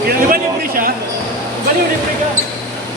Di ba libre siya? Di ba libre ka?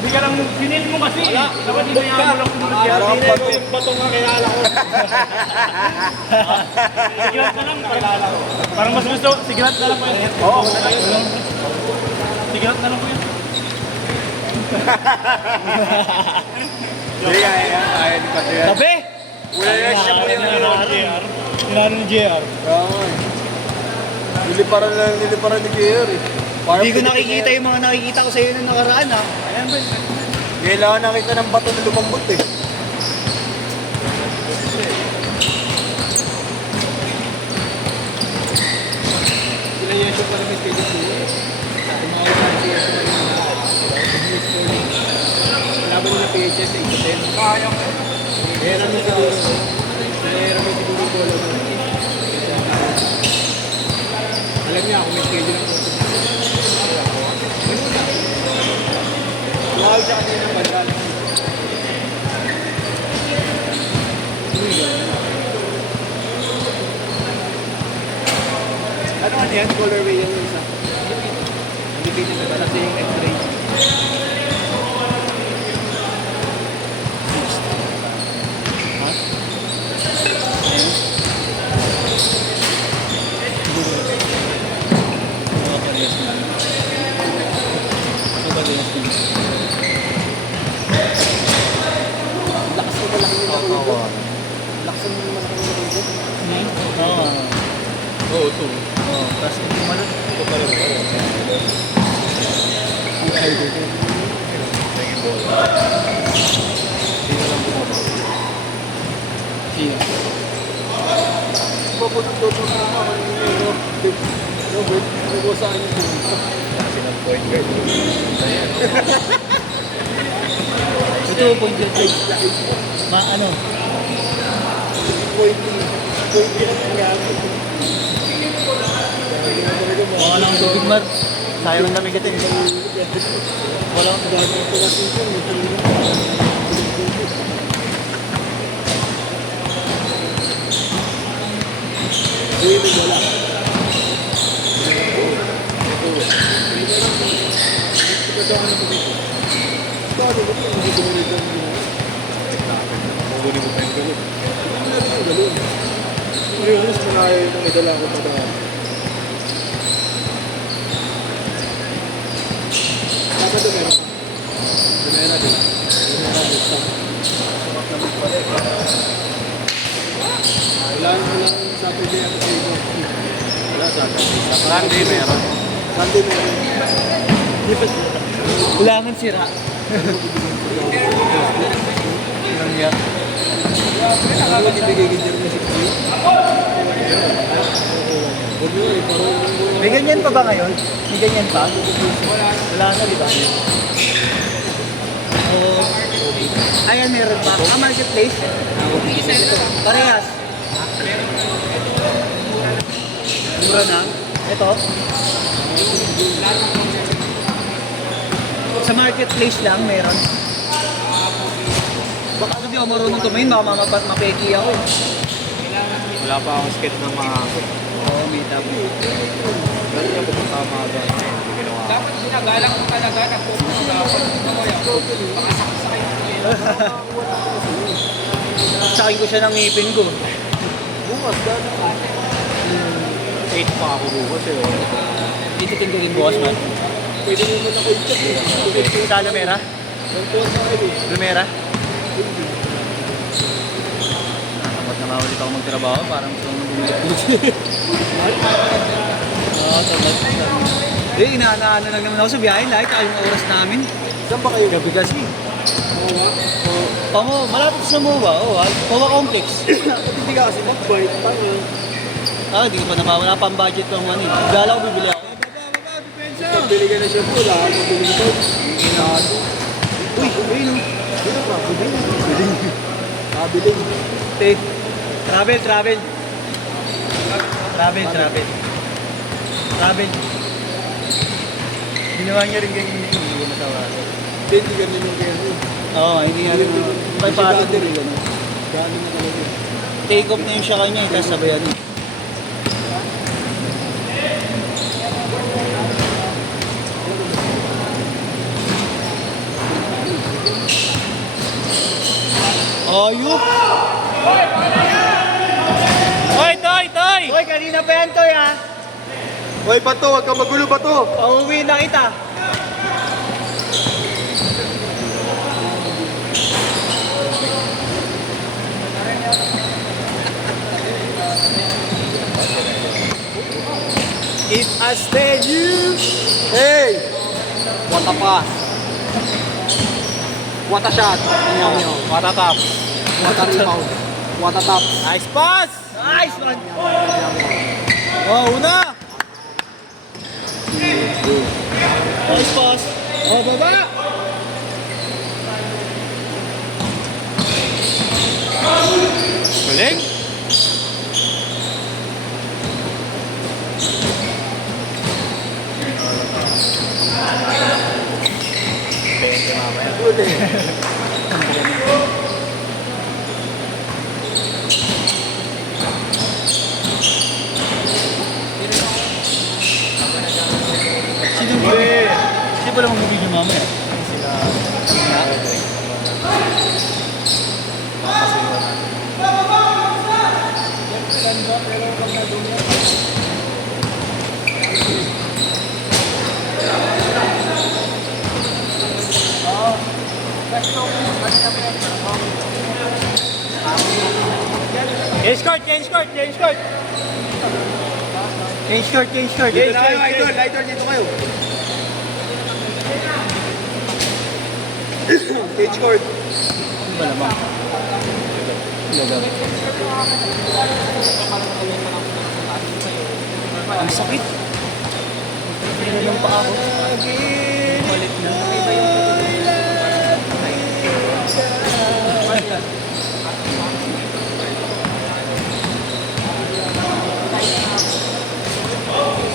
Hindi ka lang pinil mo kasi. Dapat hindi mo lang pinil siya. Pinil ko yung batong nga kilala ko. Sigilat na lang. Parang mas gusto, sigilat na lang po yun. Oo. Sigilat na lang po yun. Hindi kaya ni Pato yan. Tabi! Wala siya po yung JR. Tinalo ni JR. Niliparan ni JR eh. Hindi ko nakikita yung mga nakikita ko sa iyo nung nakaraan ha. Ayan ba? Kailangan nakita ng bato na lumambot eh. Sila Yesho pa naman schedule ko. Sabi mga ulan si Yesho pa naman. Laban nila PHS sa 8-10. Kaya ko. Kaya namin siguro. Kaya namin siguro yung bolo. Alam niya ako may schedule ng konti. Lumawi siya kasi ng bandal. Ano ano yan? Colorway yan yung isa. Hindi kayo nila kasi yung X-ray. Lakas mo malaki yung nakikot. Lakas mo malaki yung nakikot. Oo. Oo, ito. Tapos hindi man ito pa rin. Papunod-tupod na ako ng Robert, nagwasaan yung punta. Kasi nag-point guard. Ito, point your place. Ano? Pointy lang ang gamit. Wala lang tubig, Mar. Sayang ang dami gatin. Wala akong gagawin ko natin ito. Hindi, wala. Ito ako na dito. Bakit ito? Hindi ko nito ang ginawa. Kukunin mo pa yung galon. Hindi na rin yung galon. Ngayon, mas manaya yung idala ko pa dahil. Dapat ito meron. Meron natin. Wala Saturday at Friday. Wala Saturday. Sunday meron. Sunday meron. Kulangan sira. Ilang yan? Nakakot ibigay ganyan na si Kuya. Huwag nyo eh, parang... May ganyan pa ba ngayon? May ganyan pa? Wala na, di ba? Oo. Ayan, meron pa. Marketplace? Parehas. Mura na. Ito. Sa marketplace lang, meron. Baka hindi ako marunong tumayin, baka mapeki ako. Wala pa akong sketch ng mga aso. Oo, may tabi. Dati na pupunta ang mga gano'n. Hindi ginawa. Dapat ginagalang mo talaga na kung baka saksakin ko yun. Sakin ko siya ng ngipin ko. Bukas, gano'n. 8 pa ako bukas eh. Titikin ko rin bukas man. Pwede nyo naman ako i-check eh. Sa Lumera? Gantuan sa akin eh. Lumera? Takot na maulit ako magtrabaho, parang gusto nang bumili dito. Oo, tamad. Eh, inaano lang naman ako sa biyahe, lahat yung oras namin. Saan ba kayo? Gabi kasi. Mawa? Pango, malapit sa MOA, MOA Complex. Hindi ka kasi mag-bike. Paano? Ah, di ko pa wala pang budget pang money. Gala ko bibili ako. Bili ka na siya po. Lahat ng bili ko. Inaado. Uy, no. Dito pa. Biling. Biling. Take. Travel. Ginawa niya rin ganyan yung hindi ko matawagan. Hindi ganun yung kaya mo. Oo, hindi nga rin. May parang Sigado rin. gano'n. Gano'n na talaga. Take off na yung siya kanya, tapos sabayan niya. Hayop! Toy, Toy, Toy! Hoy, kanina pa yan, Toy, ha? Hoy, Bato, huwag kang magulo, Bato. Pauwi na kita. If I stay you, Hey! what a pass. What a shot. What a top. What a rebound. What a top. Nice pass! Nice one. Oh, una! Nice pass. Oh, baba! Galing! Sino ba? Sino ba lang magbibigyan mamaya? Change court, change court, change court! Change court, change court. Dito na kayo, idol. Idol, dito kayo. Cage court. Ang sakit. Hindi lang pa ako. Malit na.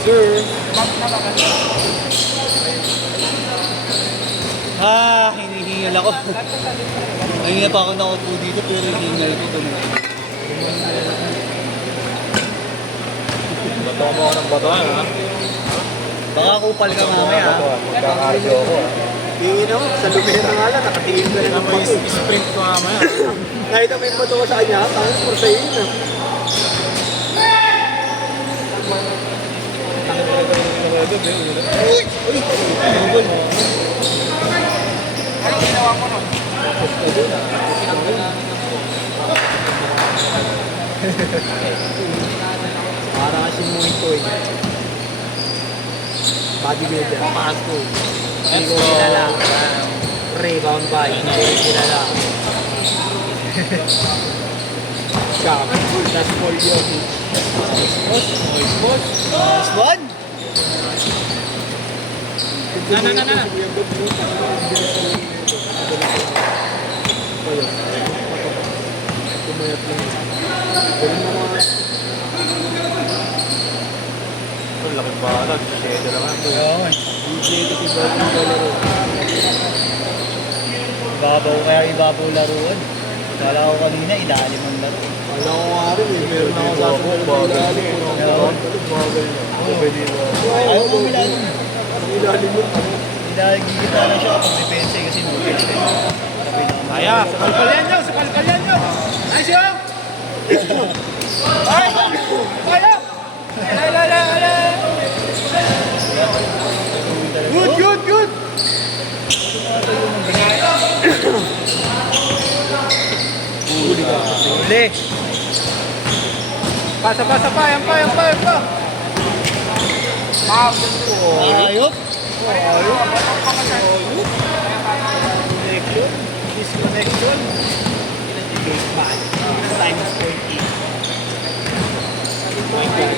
Sir. Hinihingal ako. Kanina pa ako nakaupo dito pero hinihingal ko tumagal. Bato mo ako ng bato, ha? Baka kupal ka mamaya. Magkakardio ako, ha? Tingin ako, sa lumera nga lang, nakatingin ka na ng bato. Sprint ko mamaya. Kahit na may bato ko sa kanya, parang por sa iyo na. Ano ginawa mo nun? Para kasi mo ito eh. Bodybuilder, pasko. Hindi ko kilala. Rebound ba? Hindi ko kilala. Shop. That's for you. Last one. Na. Tumayat lang. Ganun mo mga... Ang laking balag. Siyete lang ako. DJ ko si Bob yung laro. Ibabaw laruan. Kala ko kanina, ilalim ang laro. Kala ko nga rin eh. Meron na ako sasabihin ng ilalim. Bagay na. Ayaw mo ilalim. Ilalim mo. Gigita na siya kapag depensa kasi no defense. Kaya, sa kalkalyan nyo, sa kalkalyan nyo! Nice yun! Ay! Kaya! Ala! Good! Uli. Pasa pa, yan pa! Ayop. Disconnection. Gate man. Times 40. The pointer.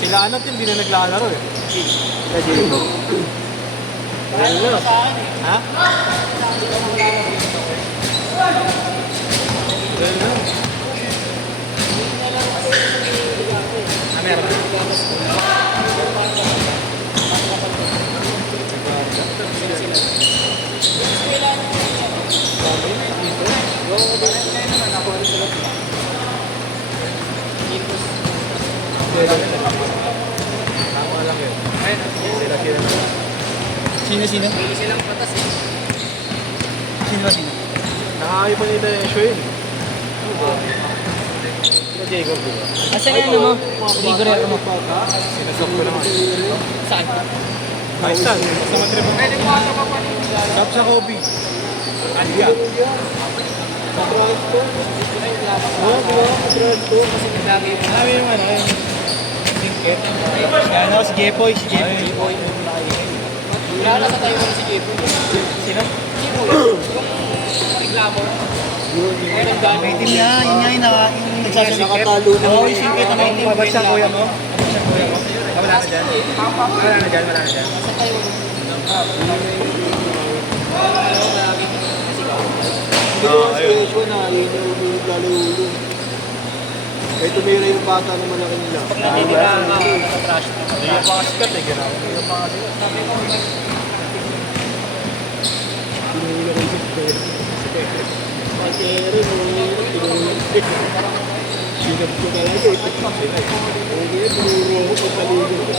Sila anat hindi na naglalaro eh. Kasi ito. Ano? Ha? Tama lang yun. Sila. Sino? Silang patas eh. Sino ba sino? Nakakayo pa nila yung show yun. Sino Jacob, di ba? Asan yan mo? Ligurero mo. Sinasok ko naman. Saan? Maisan. Basta matrip mo. Pwede mo ata pa pa. Tap sa Kobe. Aliga. Marami yung ano, yung singkit. Yan ako, si Jepoy, si Jepoy. Wala na tayo si Jepo. Sino? Jepo. Yung reklamo. Ay, nagdaan. May team niya, yun nga yung nagsasingkit. Ako yung singkit, ako yung team. Ba't siya kuya mo? Wala na dyan. Wala na dyan, wala na dyan. Nasa tayo. Ayun. May tumira yung bata na malaki nila. Pag natitira ka, natatrash na. Hindi yung mga sikat eh, gano'n. Hindi yung mga sikat. Sinab ko talaga eh. Okay, tumuro ako pagpaligo ko.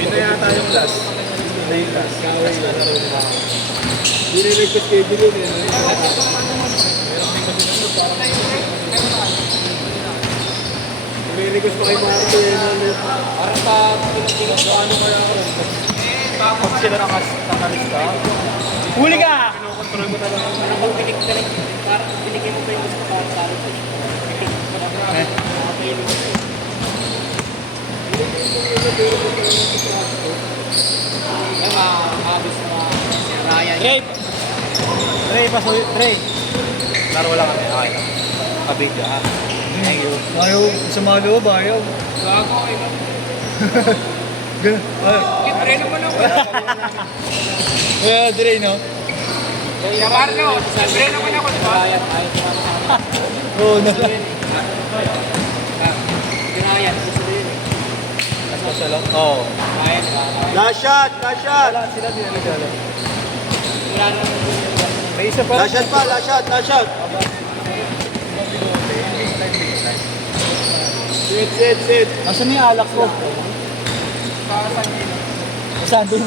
Yun na yata yung last. Yun na yung last. Hindi na nagpa-schedule yun eh. May request pa kay Marco eh. Parang pa, pinagtingin ko ano kaya ako. Pag sila nakalista, Huli ka! kinukontrol mo talaga. Parang pag pinig, parang pinigyan mo pa yung gusto para sa akin. Ay, makakabis na si Ryan. Trey. Laro lang kami. Okay lang. Kabigla ha. Thank you. Ayaw, sa mga loob, ayaw. Gago, ay mo. Ganun. Libre naman ako. Kaya, dire, no? Kaya Marlo, libre naman ako, di ba? Ryan, ayos na ako. Oo, no. Si Ryan, gusto ko yun. Kasi siya lang. Oo. Ryan, Last shot! Last shot! Wala sila din nagdala. wala naman May isa pa. Last shot pa! Last shot! Last shot! Sit! Asan yung alak ko? Saan doon?